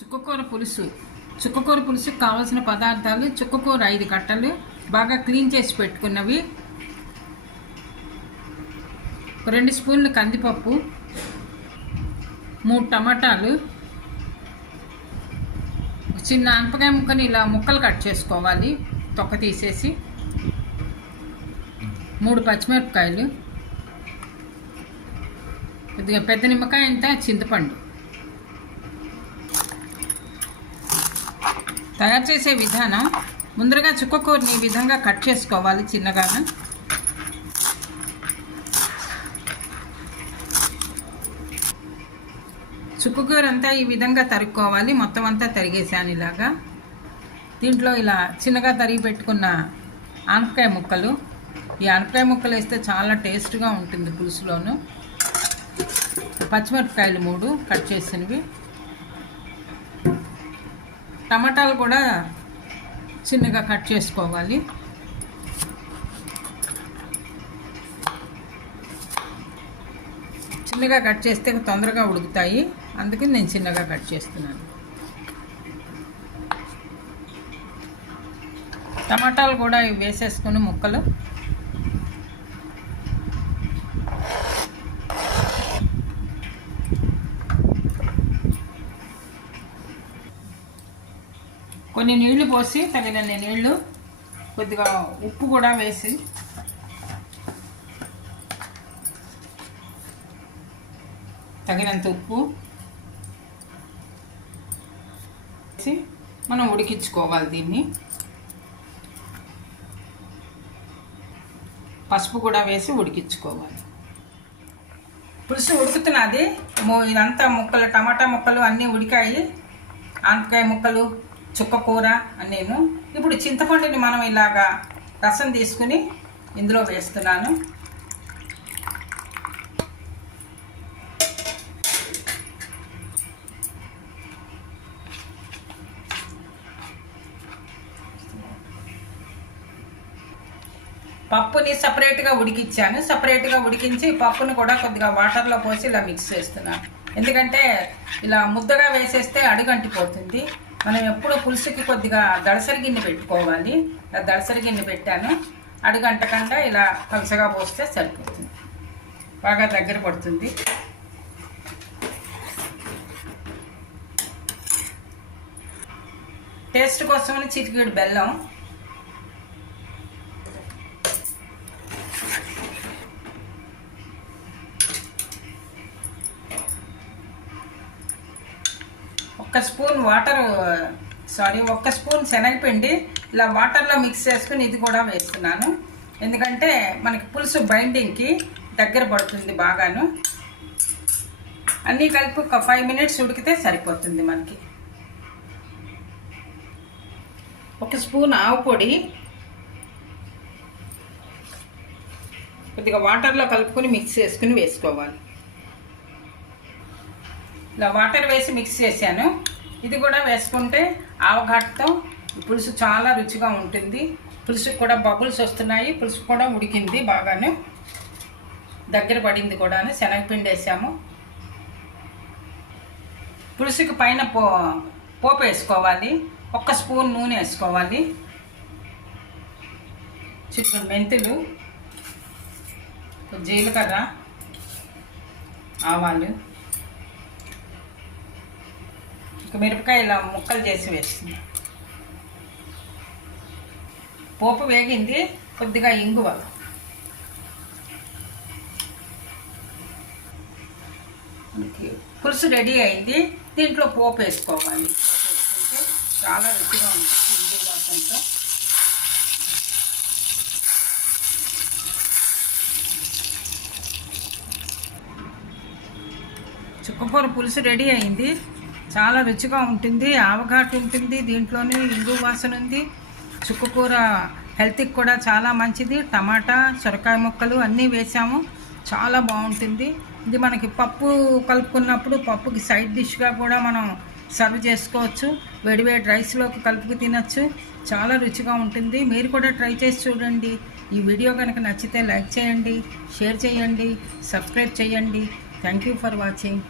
చుక్కకూర పులుసు. చుక్కకూర పులుసుకు కావాల్సిన పదార్థాలు చుక్కకూర ఐదు కట్టలు. బాగా క్లీన్ చేసి పెట్టుకున్నవి. రెండు స్పూన్లు కందిపప్పు. మూడు టమాటాలు. చిన్న అనపకాయ ముక్కని ఇలా ముక్కలు కట్ చేసుకోవాలి. తొక్క తీసేసి. మూడు పచ్చిమిరపకాయలు. కొద్దిగా పెద్ద నిమ్మకాయ అంతా చింతపండు. తయారు చేసే విధానం ముందరగా చుక్కకూరని ఈ విధంగా కట్ చేసుకోవాలి చిన్నగా చుక్కకూర అంతా ఈ విధంగా తరుక్కోవాలి. మొత్తం అంతా తరిగేసాను ఇలాగా. దీంట్లో ఇలా చిన్నగా తరిగి పెట్టుకున్న ఆనపకాయ ముక్కలు. ఈ ఆనపకాయ ముక్కలు వేస్తే చాలా టేస్ట్గా ఉంటుంది పులుసులోను. పచ్చిమిరపకాయలు మూడు కట్ చేసినవి. టమాటాలు కూడా చిన్నగా కట్ చేసుకోవాలి. చిన్నగా కట్ చేస్తే తొందరగా ఉడుకుతాయి. అందుకని నేను చిన్నగా కట్ చేస్తున్నాను. టమాటాలు కూడా ఇవి వేసేసుకుని ముక్కలు కొన్ని నీళ్ళు పోసి తగినన్ని నీళ్ళు కొద్దిగా ఉప్పు కూడా వేసి. తగినంత ఉప్పు వేసి మనం ఉడికించుకోవాలి దీన్ని. పసుపు కూడా వేసి ఉడికించుకోవాలి. పులుసు ఉడుకుతున్నది. ఇదంతా ముక్కలు టమాటా ముక్కలు అన్నీ ఉడికాయి. ఆనపకాయ ముక్కలు చుక్క కూర అన్నీను ఇప్పుడు చింతపండుని మనం ఇలాగా రసం తీసుకుని ఇందులో వేస్తున్నాను. పప్పుని సపరేట్గా ఉడికించాను సపరేట్గా ఉడికించి పప్పుని కూడా కొద్దిగా వాటర్లో పోసి ఇలా మిక్స్ చేస్తున్నాను. ఎందుకంటే ఇలా ముద్దగా వేసేస్తే అడుగంటిపోతుంది. మనం ఎప్పుడు పులుసుకి కొద్దిగా దళసరి గిన్నె పెట్టుకోవాలి. ఇలా దళసరి గిన్నె పెట్టాను. అడుగంటకుండా ఇలా పలసగా పోస్తే సరిపోతుంది. బాగా దగ్గర పడుతుంది. టేస్ట్ కోసమని చిటికీడు బెల్లం. ఒక్క స్పూన్ వాటర్ సారీ ఒక్క స్పూన్ శనగపిండి ఇలా వాటర్లో మిక్స్ చేసుకుని ఇది కూడా వేస్తున్నాను. ఎందుకంటే మనకి పులుసు బైండింగ్కి దగ్గర పడుతుంది బాగాను. అన్నీ కలిపి ఒక ఫైవ్ మినిట్స్ ఉడికితే సరిపోతుంది మనకి. ఒక స్పూన్ ఆవు పొడి. కొద్దిగా వాటర్లో కలుపుకొని మిక్స్ చేసుకుని వేసుకోవాలి. ఇలా వాటర్ వేసి మిక్స్ చేశాను. ఇది కూడా వేసుకుంటే ఆవఘాటుతో పులుసు చాలా రుచిగా ఉంటుంది. పులుసుకు కూడా బబుల్స్ వస్తున్నాయి. పులుసు కూడా ఉడికింది బాగాను. దగ్గర పడింది కూడాను. శనగపిండి వేసాము. పులుసుకి పైన పో పోపు వేసుకోవాలి. ఒక్క స్పూన్ నూనె వేసుకోవాలి. చిక్కుడు మెంతులు జీలకర్ర ఆవాలు. మిరపకాయ ఇలా ముక్కలు చేసి వేస్తుంది. పోపు వేగింది కొద్దిగా ఇంగువ. మనకి పులుసు రెడీ అయింది దీంట్లో పోపు వేసుకోవాలి. చాలా రుచిగా ఉంటుంది ఇంగువ వాసనతో చుక్కకూర పులుసు రెడీ అయింది. చాలా రుచిగా ఉంటుంది ఆవఘాటు ఉంటుంది దీంట్లోనే ఇంగు వాసన ఉంది. చుక్కకూర హెల్త్కి కూడా చాలా మంచిది. టమాటా సొరకాయ ముక్కలు అన్నీ వేసాము. చాలా బాగుంటుంది. ఇది మనకి పప్పు కలుపుకున్నప్పుడు పప్పుకి సైడ్ డిష్గా కూడా మనం సర్వ్ చేసుకోవచ్చు. వేడివేడి రైస్లోకి కలుపుకు తినచ్చు. చాలా రుచిగా ఉంటుంది. మీరు కూడా ట్రై చేసి చూడండి. ఈ వీడియో కనుక నచ్చితే లైక్ చేయండి షేర్ చేయండి సబ్స్క్రైబ్ చేయండి. Thank you for watching.